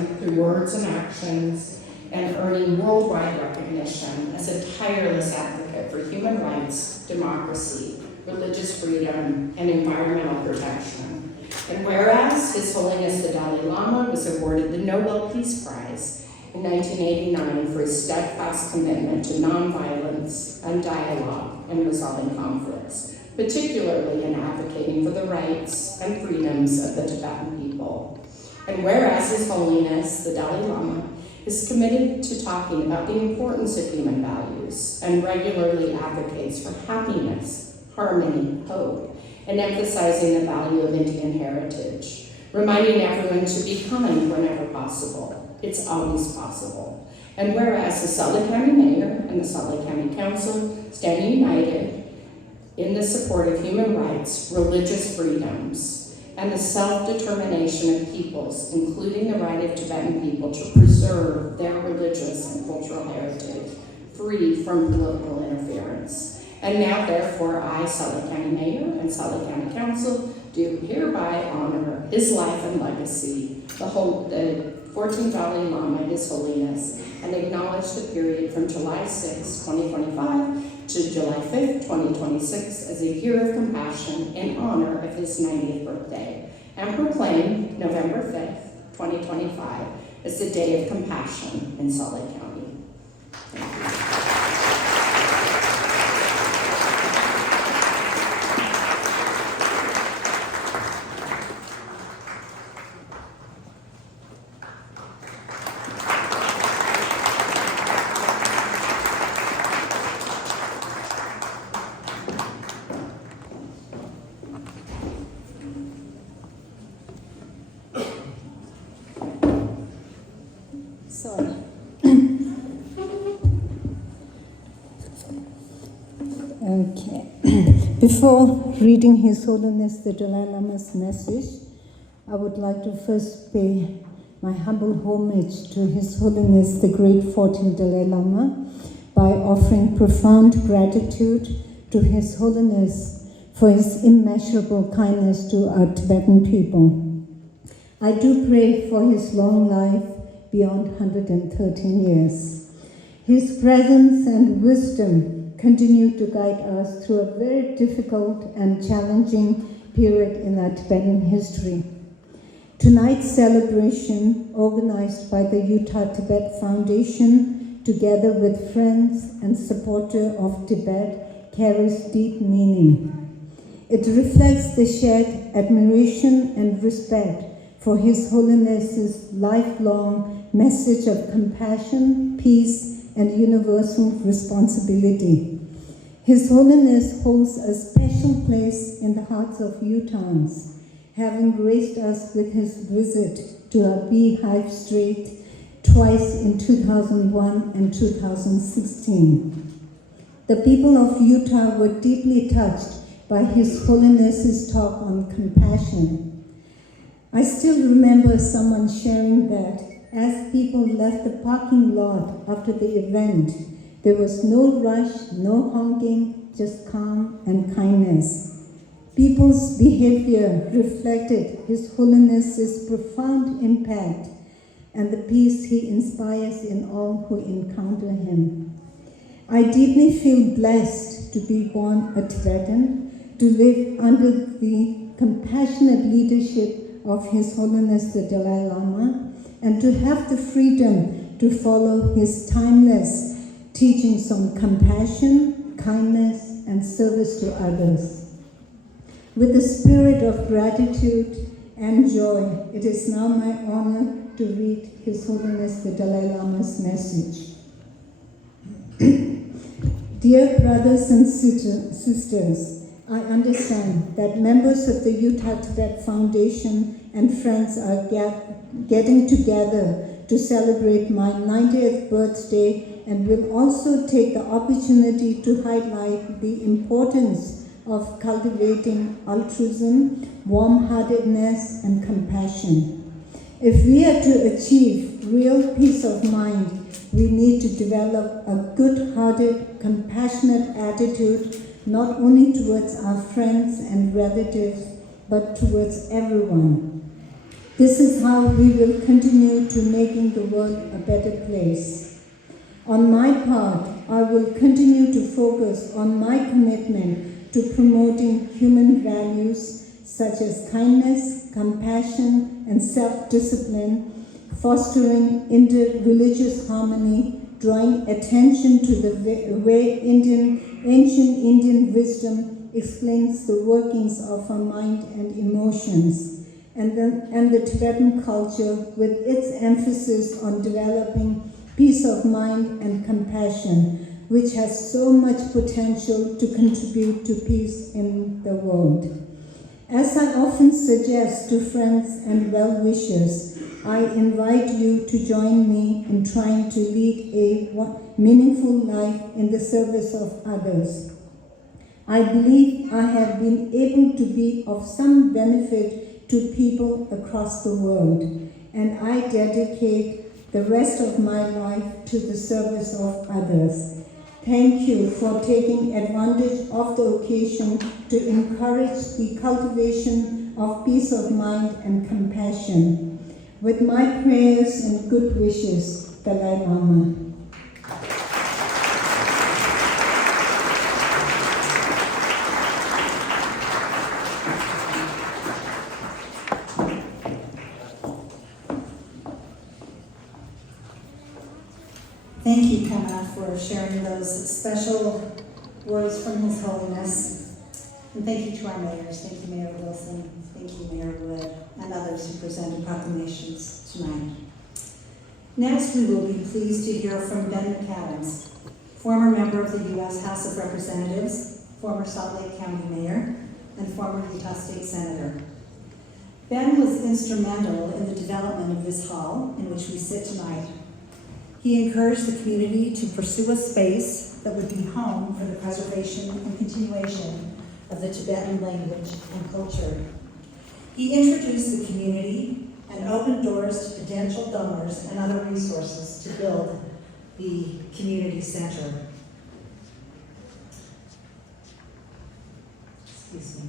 through words and actions, and earning worldwide recognition as a tireless advocate for human rights, democracy, religious freedom, and environmental protection. And whereas His Holiness the Dalai Lama was awarded the Nobel Peace Prize in 1989 for his steadfast commitment to nonviolence and dialogue and resolving conflicts, particularly in advocating for the rights and freedoms of the Tibetan people. And whereas His Holiness the Dalai Lama is committed to talking about the importance of human values and regularly advocates for happiness, harmony, hope, and emphasizing the value of Indian heritage, reminding everyone to be kind whenever possible. It's always possible. And whereas the Salt Lake County Mayor and the Salt Lake County Council stand united in the support of human rights, religious freedoms, and the self-determination of peoples, including the right of Tibetan people to preserve their religious and cultural heritage, free from political interference. And now, therefore, I, Salt Lake County Mayor and Salt Lake County Council, do hereby honor his life and legacy, the 14th Dalai Lama, His Holiness, and acknowledge the period from July 6, 2025 to July 5th, 2026 as a year of compassion in honor of his 90th birthday, and proclaim November 5th, 2025 as the Day of Compassion in Salt Lake County. Thank you. Sorry. Okay. Before reading His Holiness the Dalai Lama's message, I would like to first pay my humble homage to His Holiness the Great 14th Dalai Lama by offering profound gratitude to His Holiness for his immeasurable kindness to our Tibetan people. I do pray for his long life beyond 113 years. His presence and wisdom continue to guide us through a very difficult and challenging period in our Tibetan history. Tonight's celebration, organized by the Utah Tibet Foundation, together with friends and supporters of Tibet, carries deep meaning. It reflects the shared admiration and respect for His Holiness's lifelong message of compassion, peace, and universal responsibility. His Holiness holds a special place in the hearts of Utahns, having graced us with his visit to our Beehive Street twice in 2001 and 2016. The people of Utah were deeply touched by His Holiness's talk on compassion. I still remember someone sharing that as people left the parking lot after the event, there was no rush, no honking, just calm and kindness. People's behavior reflected His Holiness's profound impact and the peace He inspires in all who encounter Him. I deeply feel blessed to be born a Tibetan, to live under the compassionate leadership of His Holiness the Dalai Lama, and to have the freedom to follow his timeless teachings on compassion, kindness, and service to others. With a spirit of gratitude and joy, it is now my honor to read His Holiness the Dalai Lama's message. Dear brothers and sisters, I understand that members of the Utah Tibet Foundation and friends are getting together to celebrate my 90th birthday and will also take the opportunity to highlight the importance of cultivating altruism, warm-heartedness, and compassion. If we are to achieve real peace of mind, we need to develop a good-hearted, compassionate attitude not only towards our friends and relatives, but towards everyone. This is how we will continue to making the world a better place. On my part, I will continue to focus on my commitment to promoting human values such as kindness, compassion, and self-discipline, fostering inter-religious harmony, drawing attention to the way ancient Indian wisdom explains the workings of our mind and emotions, and the Tibetan culture with its emphasis on developing peace of mind and compassion, which has so much potential to contribute to peace in the world. As I often suggest to friends and well-wishers, I invite you to join me in trying to lead a meaningful life in the service of others. I believe I have been able to be of some benefit to people across the world, and I dedicate the rest of my life to the service of others. Thank you for taking advantage of the occasion to encourage the cultivation of peace of mind and compassion. With my prayers and good wishes, Dalai Lama. Thank you, Pema, for sharing those special words from His Holiness. And thank you to our mayors. Thank you, Mayor Wilson. Thank you, Mayor Wood, and others who presented proclamations tonight. Next, we will be pleased to hear from Ben McAdams, former member of the U.S. House of Representatives, former Salt Lake County Mayor, and former Utah State Senator. Ben was instrumental in the development of this hall in which we sit tonight. He encouraged the community to pursue a space that would be home for the preservation and continuation of the Tibetan language and culture. He introduced the community and opened doors to potential donors and other resources to build the community center. Excuse me.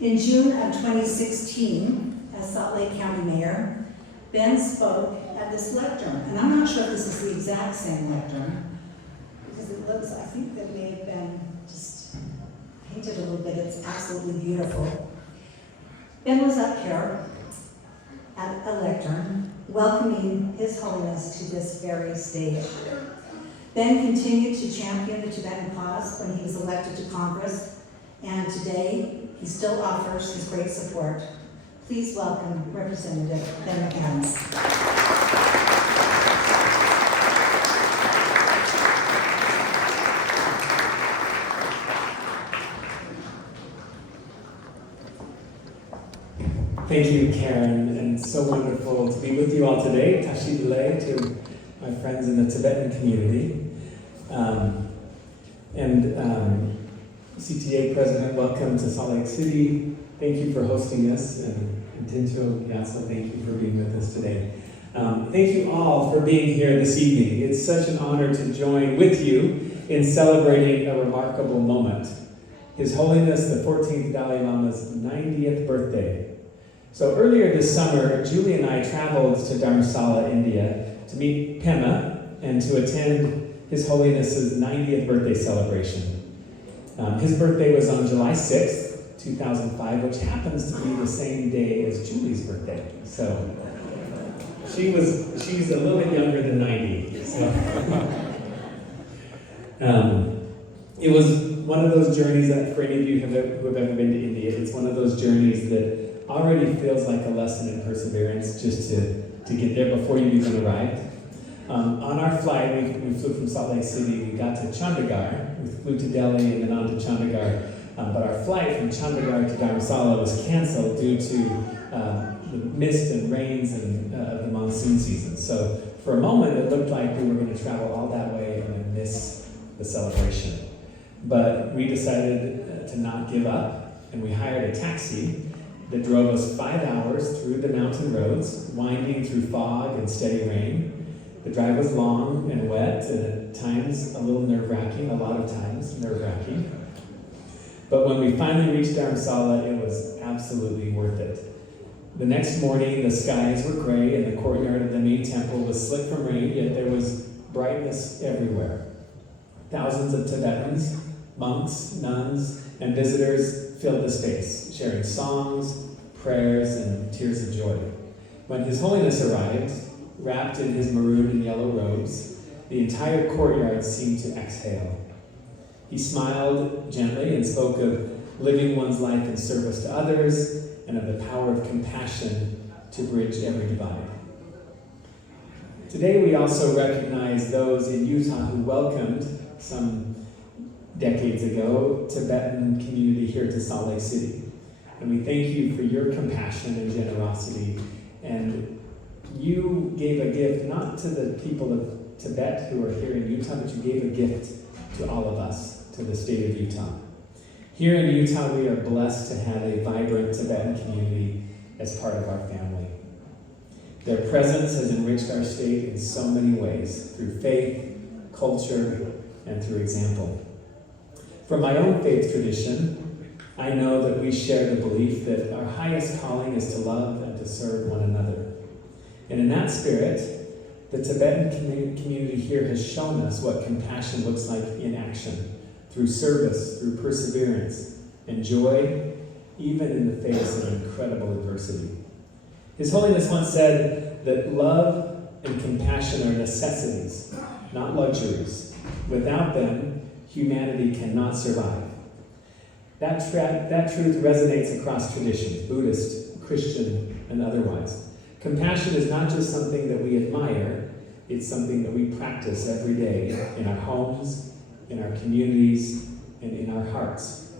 In June of 2016, as Salt Lake County Mayor, Ben spoke at this lectern, and I'm not sure if this is the exact same lectern, because it looks, I think that may have been just painted a little bit. It's absolutely beautiful. Ben was up here at a lectern, welcoming His Holiness to this very stage. Ben continued to champion the Tibetan cause when he was elected to Congress, and today, he still offers his great support. Please welcome Representative Ben McAdams. Thank you, Karen, and so wonderful to be with you all today. Tashi Delay to my friends in the Tibetan community. CTA President, welcome to Salt Lake City. Thank you for hosting us, and Tinto Yasa, thank you for being with us today. Thank you all for being here this evening. It's such an honor to join with you in celebrating a remarkable moment. His Holiness the 14th Dalai Lama's 90th birthday. So earlier this summer, Julie and I traveled to Dharamsala, India to meet Pema and to attend His Holiness's 90th birthday celebration. His birthday was on July 6th, 2005, which happens to be the same day as Julie's birthday. So she's a little bit younger than 90. So. It was one of those journeys that for any of you who have ever been to India, it's one of those journeys that already feels like a lesson in perseverance just to get there before you even arrive. On our flight, we flew from Salt Lake City, we got to Chandigarh, we flew to Delhi and then on to Chandigarh, but our flight from Chandigarh to Dharamsala was canceled due to the mist and rains and the monsoon season. So for a moment, it looked like we were going to travel all that way and then miss the celebration. But we decided to not give up, and we hired a taxi that drove us 5 hours through the mountain roads, winding through fog and steady rain. The drive was long and wet, and at times a little nerve-wracking, a lot of times nerve-wracking. But when we finally reached Dharamsala, it was absolutely worth it. The next morning, the skies were gray, and the courtyard of the main temple was slick from rain, yet there was brightness everywhere. Thousands of Tibetans, monks, nuns, and visitors filled the space, sharing songs, prayers, and tears of joy. When His Holiness arrived, wrapped in his maroon and yellow robes, the entire courtyard seemed to exhale. He smiled gently and spoke of living one's life in service to others and of the power of compassion to bridge every divide. Today we also recognize those in Utah who welcomed, some decades ago, Tibetan community here to Salt Lake City. And we thank you for your compassion and generosity. And you gave a gift not to the people of Tibet who are here in Utah, but you gave a gift to all of us, to the state of Utah. Here in Utah, we are blessed to have a vibrant Tibetan community as part of our family. Their presence has enriched our state in so many ways, through faith, culture, and through example. From my own faith tradition, I know that we share the belief that our highest calling is to love and to serve one another. And in that spirit, the Tibetan community here has shown us what compassion looks like in action, through service, through perseverance, and joy, even in the face of incredible adversity. His Holiness once said that love and compassion are necessities, not luxuries. Without them, humanity cannot survive. That truth resonates across traditions, Buddhist, Christian, and otherwise. Compassion is not just something that we admire, it's something that we practice every day in our homes, in our communities, and in our hearts.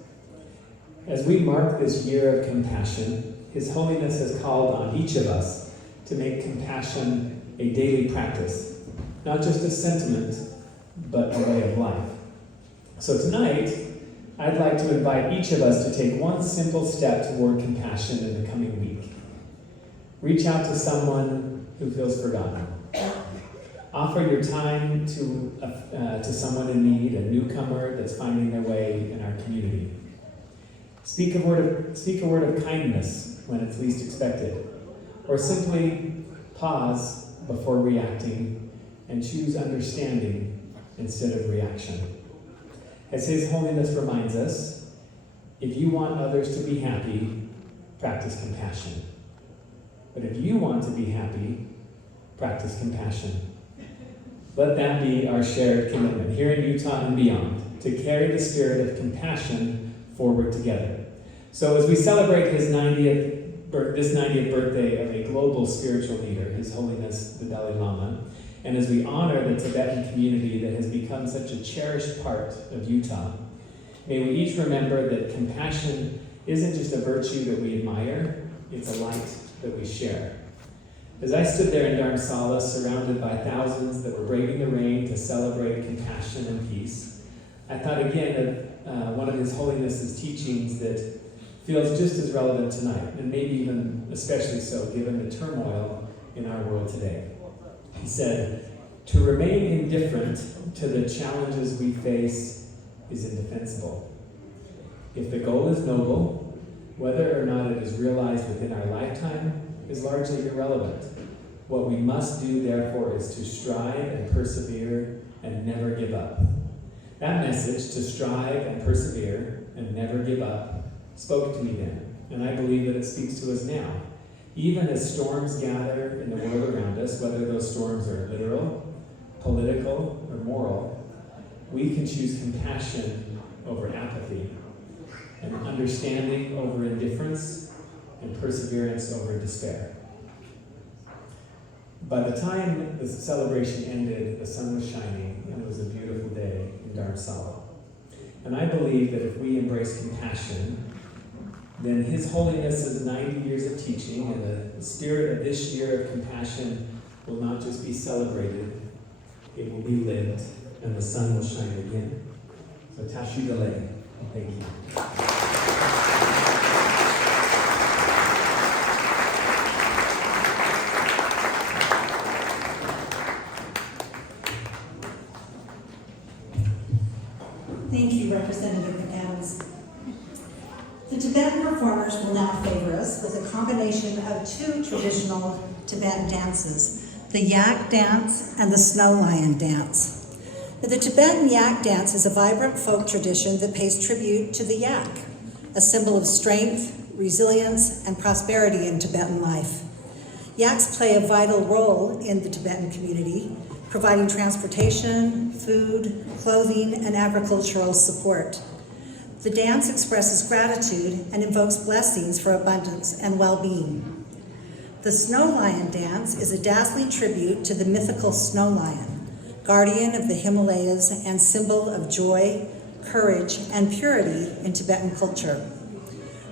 As we mark this year of compassion, His Holiness has called on each of us to make compassion a daily practice, not just a sentiment, but a way of life. So tonight, I'd like to invite each of us to take one simple step toward compassion in the coming week. Reach out to someone who feels forgotten. Offer your time to someone in need, a newcomer that's finding their way in our community. Speak a word of kindness when it's least expected, or simply pause before reacting and choose understanding instead of reaction. As His Holiness reminds us, if you want others to be happy, practice compassion. But if you want to be happy, practice compassion. Let that be our shared commitment here in Utah and beyond, to carry the spirit of compassion forward together. So as we celebrate this 90th birthday of a global spiritual leader, His Holiness the Dalai Lama, and as we honor the Tibetan community that has become such a cherished part of Utah, may we each remember that compassion isn't just a virtue that we admire, it's a light that we share. As I stood there in Dharamsala, surrounded by thousands that were braving the rain to celebrate compassion and peace, I thought again of one of His Holiness's teachings that feels just as relevant tonight, and maybe even especially so given the turmoil in our world today. He said, "To remain indifferent to the challenges we face is indefensible. If the goal is noble, whether or not it is realized within our lifetime is largely irrelevant. What we must do, therefore, is to strive and persevere and never give up." That message, to strive and persevere and never give up, spoke to me then, and I believe that it speaks to us now. Even as storms gather in the world around us, whether those storms are literal, political, or moral, we can choose compassion over apathy, and understanding over indifference, and perseverance over despair. By the time the celebration ended, the sun was shining, and it was a beautiful day in Dharamsala. And I believe that if we embrace compassion, then His Holiness's 90 years of teaching and the spirit of this year of compassion will not just be celebrated, it will be lived, and the sun will shine again. So Tashi Delay, thank you. Thank you, Representative McAdams. The Tibetan performers will now favor us with a combination of two traditional Tibetan dances, the yak dance and the snow lion dance. The Tibetan yak dance is a vibrant folk tradition that pays tribute to the yak, a symbol of strength, resilience, and prosperity in Tibetan life. Yaks play a vital role in the Tibetan community, providing transportation, food, clothing, and agricultural support. The dance expresses gratitude and invokes blessings for abundance and well-being. The snow lion dance is a dazzling tribute to the mythical snow lion, guardian of the Himalayas and symbol of joy, courage, and purity in Tibetan culture.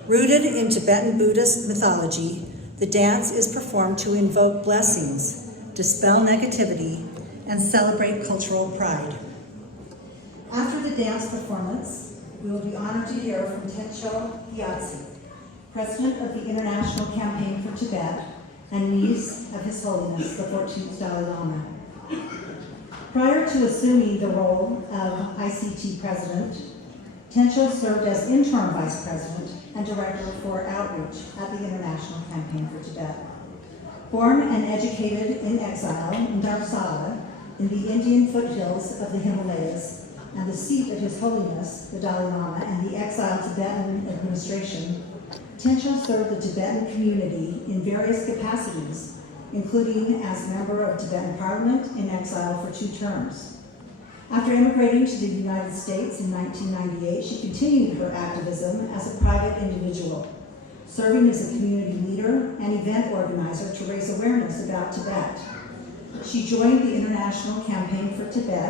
Rooted in Tibetan Buddhist mythology, the dance is performed to invoke blessings, dispel negativity, and celebrate cultural pride. After the dance performance, we will be honored to hear from Tencho Gyatso, President of the International Campaign for Tibet and niece of His Holiness the 14th Dalai Lama. Prior to assuming the role of ICT President, Tencho served as Interim Vice President and Director for Outreach at the International Campaign for Tibet. Born and educated in exile in Dharamsala, in the Indian foothills of the Himalayas, and the seat of His Holiness, the Dalai Lama, and the exiled Tibetan administration, Tencho served the Tibetan community in various capacities, including as member of Tibetan Parliament in exile for 2 terms. After immigrating to the United States in 1998, she continued her activism as a private individual, serving as a community leader and event organizer to raise awareness about Tibet. She joined the International Campaign for Tibet